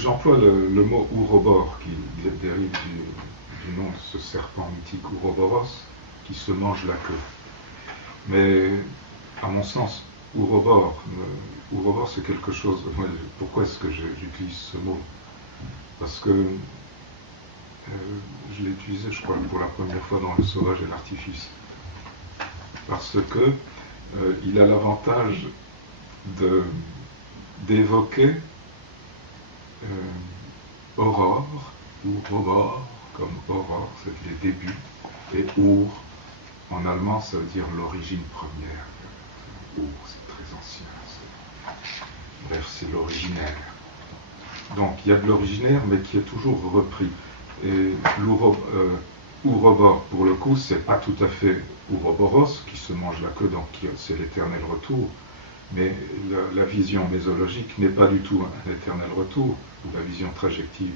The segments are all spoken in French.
j'emploie le mot Ourobor, qui dérive du nom de ce serpent mythique Ouroboros, qui se mange la queue. Mais, à mon sens, Ourobor, c'est quelque chose... Pourquoi est-ce que j'utilise ce mot? Parce que je l'ai utilisé, je crois, pour la première fois dans Le Sauvage et l'Artifice. Parce que il a l'avantage d'évoquer aurore, ou aurore, comme aurore, c'est les débuts, et Ur, en allemand, ça veut dire l'origine première. Ur, c'est très ancien. Bref, c'est l'originaire. Donc, il y a de l'originaire, mais qui est toujours repris. Et Ourobor, pour le coup, c'est pas tout à fait Ouroboros, qui se mange la queue, donc c'est l'éternel retour. Mais la vision mésologique n'est pas du tout un éternel retour, ou la vision trajective.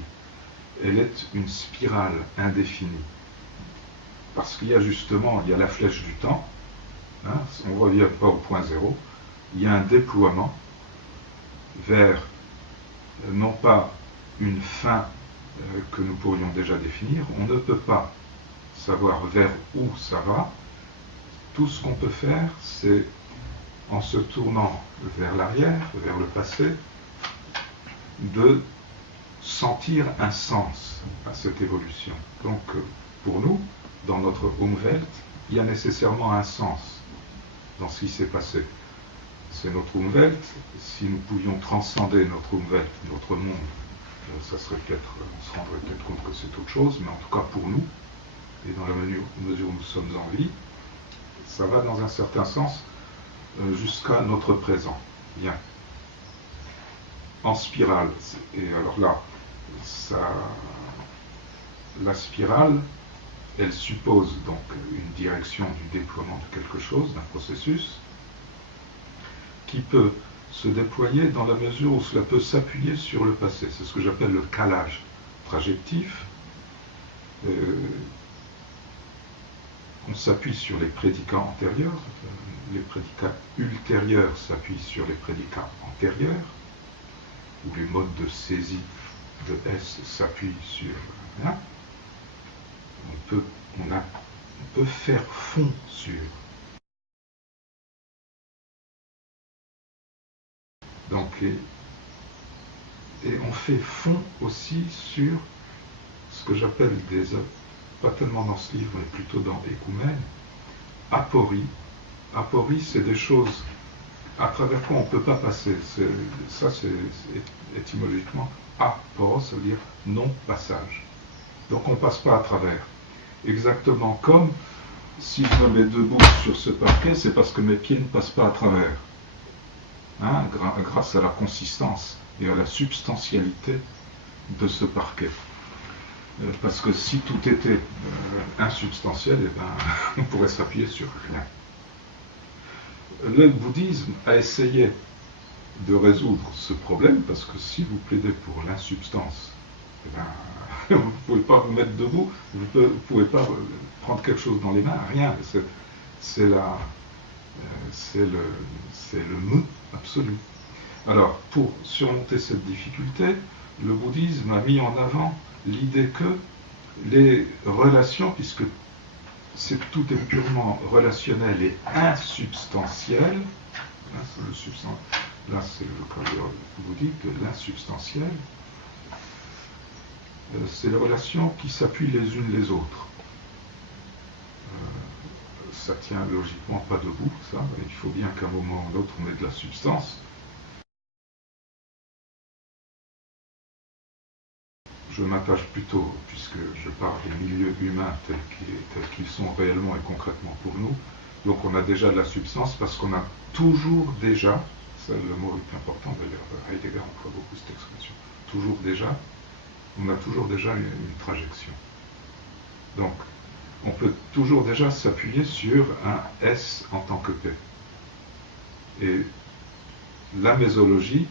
Elle est une spirale indéfinie. Parce qu'il y a justement, il y a la flèche du temps, hein, on ne revient pas au point zéro, il y a un déploiement vers, non pas une fin que nous pourrions déjà définir, on ne peut pas savoir vers où ça va. Tout ce qu'on peut faire, c'est en se tournant vers l'arrière, vers le passé, de sentir un sens à cette évolution. Donc, pour nous, dans notre Umwelt, il y a nécessairement un sens dans ce qui s'est passé. C'est notre Umwelt. Si nous pouvions transcender notre Umwelt, notre monde, ça serait peut-être, on se rendrait peut-être compte que c'est autre chose, mais en tout cas pour nous, et dans la mesure où nous sommes en vie, ça va dans un certain sens jusqu'à notre présent. Bien. En spirale. Et alors là, la spirale, elle suppose donc une direction du déploiement de quelque chose, d'un processus, qui peut se déployer dans la mesure où cela peut s'appuyer sur le passé. C'est ce que j'appelle le calage trajectif. On s'appuie sur les prédicats antérieurs, les prédicats ultérieurs s'appuient sur les prédicats antérieurs, où les modes de saisie de S s'appuient sur... Hein, on peut faire fond sur. Donc, et on fait fond aussi sur ce que j'appelle des œuvres, pas tellement dans ce livre, mais plutôt dans Écoumène, apories. Apories, c'est des choses à travers quoi on ne peut pas passer. Ça, c'est étymologiquement aporos, ça veut dire non-passage. Donc on ne passe pas à travers. Exactement comme si je me mets debout sur ce parquet, c'est parce que mes pieds ne passent pas à travers. Hein, grâce à la consistance et à la substantialité de ce parquet. Parce que si tout était insubstantiel, eh ben, on pourrait s'appuyer sur rien. Le bouddhisme a essayé de résoudre ce problème, parce que si vous plaidez pour l'insubstance, eh ben, vous ne pouvez pas vous mettre debout, vous ne pouvez pas prendre quelque chose dans les mains, rien. C'est le me absolu. Alors, pour surmonter cette difficulté, le bouddhisme a mis en avant l'idée que les relations, puisque tout est purement relationnel et insubstantiel, là c'est le cas bouddhique de l'insubstantiel, c'est les relations qui s'appuient les unes les autres. Ça tient logiquement pas debout, ça. Il faut bien qu'à un moment ou l'autre on ait de la substance. Je m'attache plutôt, puisque je parle des milieux humains tels qu'ils sont réellement et concrètement pour nous. Donc on a déjà de la substance parce qu'on a toujours déjà, ça le mot est important d'ailleurs, Heidegger emploie beaucoup cette expression, toujours déjà, on a toujours déjà une trajection. Donc on peut toujours déjà s'appuyer sur un S en tant que P. Et la mésologie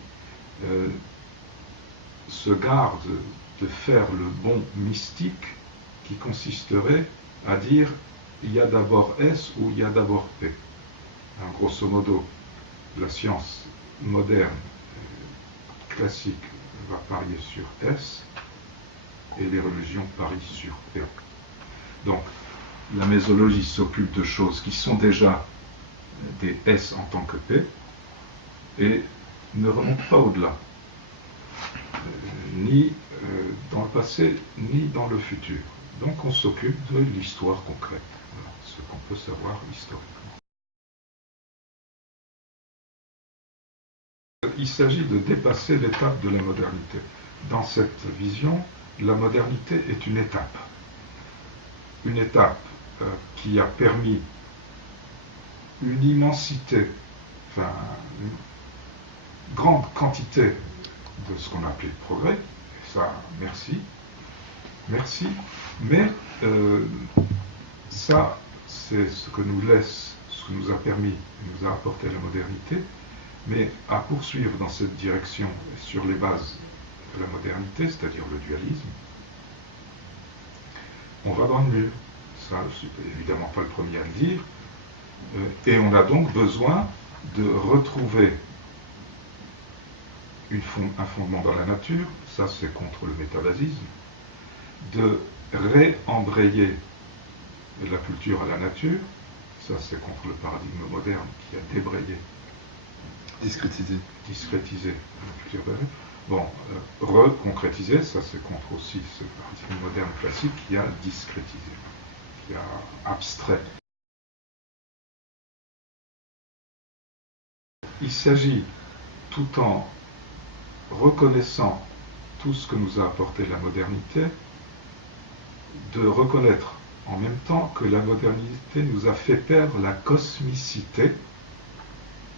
se garde de faire le bond mystique qui consisterait à dire il y a d'abord S ou il y a d'abord P. Alors, grosso modo, la science moderne, classique, va parier sur S et les religions parient sur P. Donc, la mésologie s'occupe de choses qui sont déjà des S en tant que P et ne remonte pas au-delà, ni dans le passé, ni dans le futur. Donc on s'occupe de l'histoire concrète, voilà, ce qu'on peut savoir historiquement. Il s'agit de dépasser l'étape de la modernité. Dans cette vision, la modernité est une étape qui a permis une immensité, enfin une grande quantité de ce qu'on a appelé le progrès, et ça, merci, mais ça, c'est ce que nous laisse, ce que nous a permis, nous a apporté la modernité, mais à poursuivre dans cette direction sur les bases de la modernité, c'est-à-dire le dualisme, on va dans le mur. Ça, je ne suis évidemment pas le premier à le dire, et on a donc besoin de retrouver un fondement dans la nature, ça c'est contre le métabasisme, de réembrayer la culture à la nature, ça c'est contre le paradigme moderne qui a débrayé, discrétisé la culture de la nature. Bon, reconcrétiser, ça c'est contre aussi ce paradigme moderne classique qui a discrétisé, qui a abstrait. Il s'agit, tout en reconnaissant tout ce que nous a apporté la modernité, de reconnaître en même temps que la modernité nous a fait perdre la cosmicité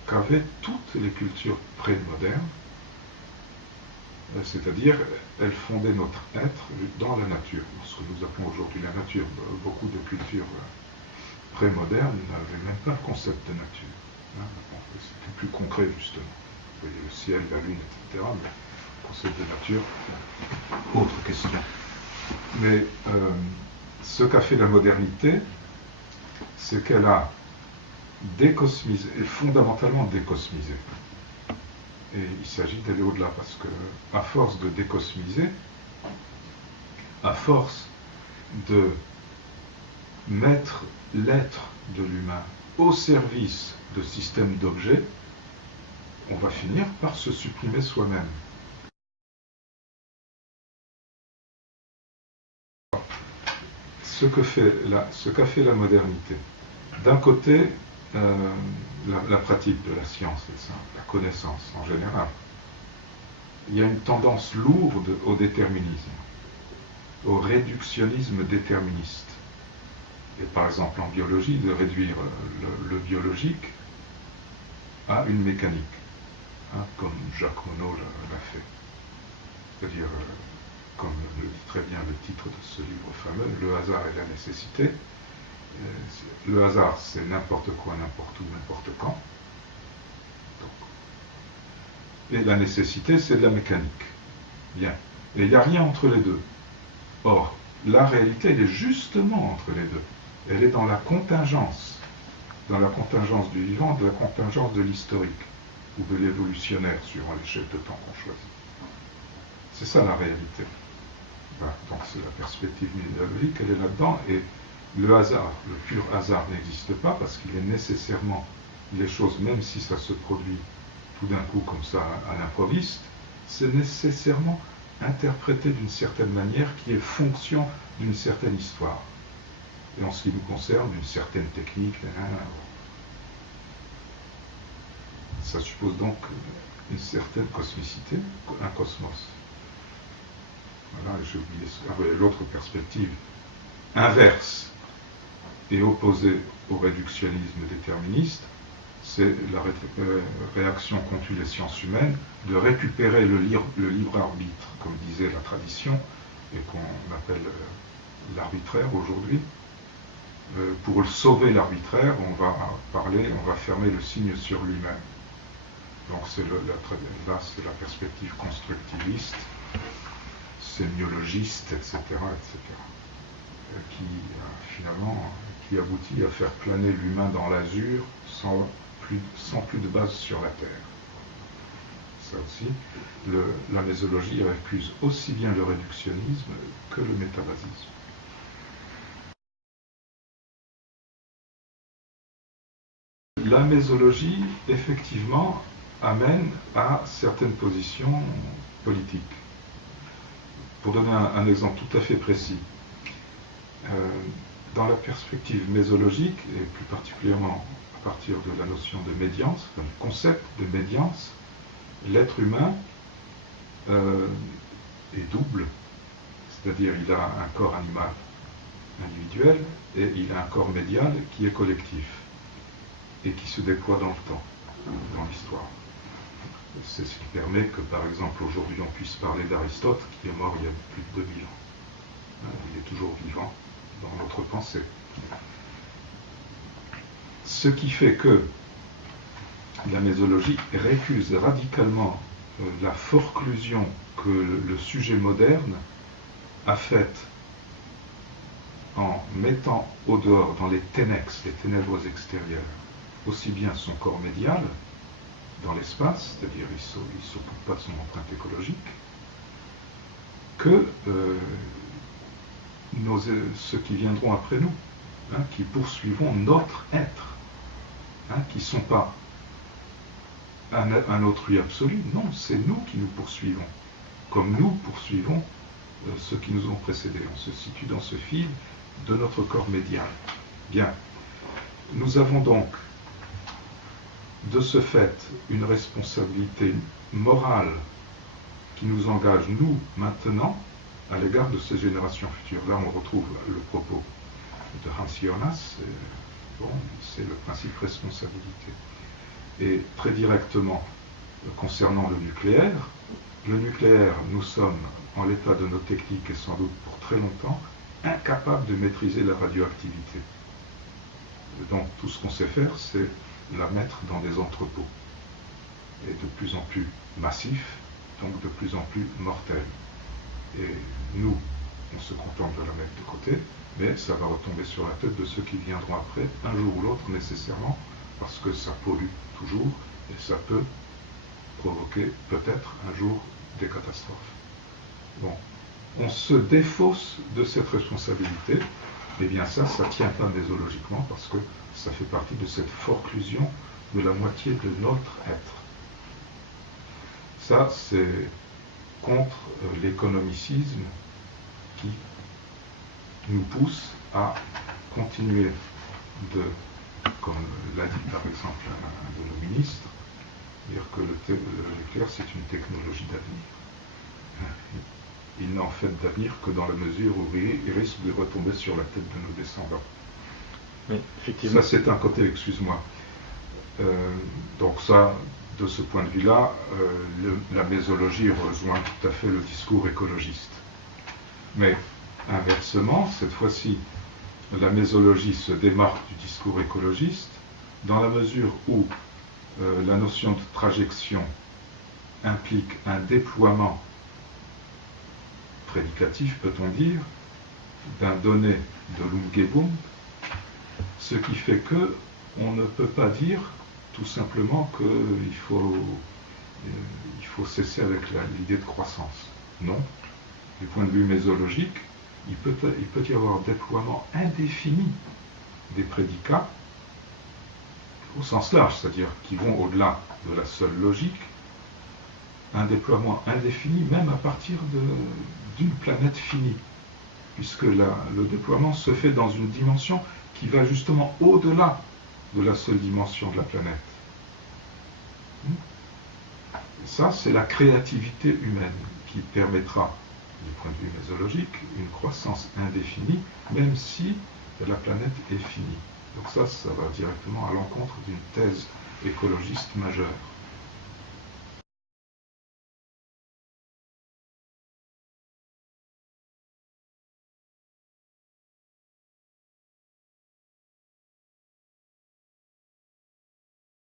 qu'avaient toutes les cultures pré-modernes, c'est-à-dire elles fondaient notre être dans la nature, ce que nous appelons aujourd'hui la nature. Beaucoup de cultures pré-modernes n'avaient même pas le concept de nature. C'était plus concret justement. Vous voyez le ciel, la lune, etc. Mais le concept de nature, autre question. Mais ce qu'a fait la modernité, c'est qu'elle a décosmisé, et fondamentalement décosmisé. Et il s'agit d'aller au-delà, parce que à force de décosmiser, à force de mettre l'être de l'humain au service de systèmes d'objets, on va finir par se supprimer soi-même. Ce qu'a fait la modernité, d'un côté, la pratique de la science, la connaissance en général. Il y a une tendance lourde au déterminisme, au réductionnisme déterministe. Et par exemple en biologie, de réduire le biologique à une mécanique, comme Jacques Monod l'a fait. C'est-à-dire, comme le dit très bien le titre de ce livre fameux, le hasard et la nécessité. Le hasard, c'est n'importe quoi, n'importe où, n'importe quand. Et la nécessité, c'est de la mécanique. Bien. Et il n'y a rien entre les deux. Or, la réalité, elle est justement entre les deux. Elle est dans la contingence du vivant, de la contingence de l'historique, ou de l'évolutionnaire, suivant l'échelle de temps qu'on choisit. C'est ça la réalité. Donc c'est la perspective méthodologique, elle est là-dedans, et le hasard, le pur hasard n'existe pas, parce qu'il est nécessairement, les choses, même si ça se produit tout d'un coup comme ça à l'improviste, c'est nécessairement interprété d'une certaine manière qui est fonction d'une certaine histoire. Et en ce qui nous concerne, d'une certaine technique, ça suppose donc une certaine cosmicité, un cosmos. Voilà, j'ai oublié l'autre perspective inverse et opposée au réductionnisme déterministe, c'est la réaction qu'ont eu les sciences humaines de récupérer le libre arbitre, comme disait la tradition, et qu'on appelle l'arbitraire aujourd'hui. Pour sauver l'arbitraire, on va fermer le signe sur lui-même. Donc là, c'est la perspective constructiviste, sémiologiste, etc., qui aboutit à faire planer l'humain dans l'azur sans plus de base sur la Terre. ça aussi, la mésologie récuse aussi bien le réductionnisme que le métabasisme. La mésologie, effectivement, amène à certaines positions politiques. Pour donner un exemple tout à fait précis, dans la perspective mésologique, et plus particulièrement à partir de la notion de médiance, le concept de médiance, l'être humain est double, c'est-à-dire il a un corps animal individuel et il a un corps médial qui est collectif et qui se déploie dans le temps, dans l'histoire. C'est ce qui permet que, par exemple, aujourd'hui, on puisse parler d'Aristote, qui est mort il y a plus de 2000 ans. Il est toujours vivant dans notre pensée. Ce qui fait que la mésologie récuse radicalement la forclusion que le sujet moderne a faite en mettant au dehors, dans les ténex, les ténèbres extérieures, aussi bien son corps médial, dans l'espace, c'est-à-dire il ne s'occupe pas de son empreinte écologique, que ceux qui viendront après nous, qui poursuivront notre être, qui ne sont pas un autrui absolu, non, c'est nous qui nous poursuivons, comme nous poursuivons ceux qui nous ont précédés. On se situe dans ce fil de notre corps médial. Bien, nous avons donc de ce fait une responsabilité morale qui nous engage, nous, maintenant, à l'égard de ces générations futures. Là, on retrouve le propos de Hans Jonas, c'est le principe responsabilité. Et très directement, concernant le nucléaire, nous sommes, en l'état de nos techniques et sans doute pour très longtemps, incapables de maîtriser la radioactivité. Donc, tout ce qu'on sait faire, c'est la mettre dans des entrepôts, et de plus en plus massifs, donc de plus en plus mortels. Et nous, on se contente de la mettre de côté, mais ça va retomber sur la tête de ceux qui viendront après, un jour ou l'autre nécessairement, parce que ça pollue toujours, et ça peut provoquer peut-être un jour des catastrophes. Bon, on se défausse de cette responsabilité, et bien ça ne tient pas mésologiquement, parce que ça fait partie de cette forclusion de la moitié de notre être. Ça, c'est contre l'économicisme qui nous pousse à continuer de, comme l'a dit par exemple un de nos ministres, dire que le nucléaire c'est une technologie d'avenir. Il n'a en fait d'avenir que dans la mesure où il risque de retomber sur la tête de nos descendants. Oui, effectivement. Ça, c'est un côté, excuse-moi. Donc ça, de ce point de vue-là, la mésologie rejoint tout à fait le discours écologiste. Mais inversement, cette fois-ci, la mésologie se démarque du discours écologiste dans la mesure où la notion de trajection implique un déploiement prédicatif, peut-on dire, d'un donné de l'Umgebung, ce qui fait que on ne peut pas dire tout simplement qu'il faut cesser avec l'idée de croissance. Non. Du point de vue mésologique, il peut y avoir un déploiement indéfini des prédicats au sens large, c'est-à-dire qui vont au-delà de la seule logique, un déploiement indéfini même à partir d'une planète finie, puisque le déploiement se fait dans une dimension qui va justement au-delà de la seule dimension de la planète. Ça, c'est la créativité humaine qui permettra, du point de vue mésologique, une croissance indéfinie, même si la planète est finie. Donc ça va directement à l'encontre d'une thèse écologiste majeure.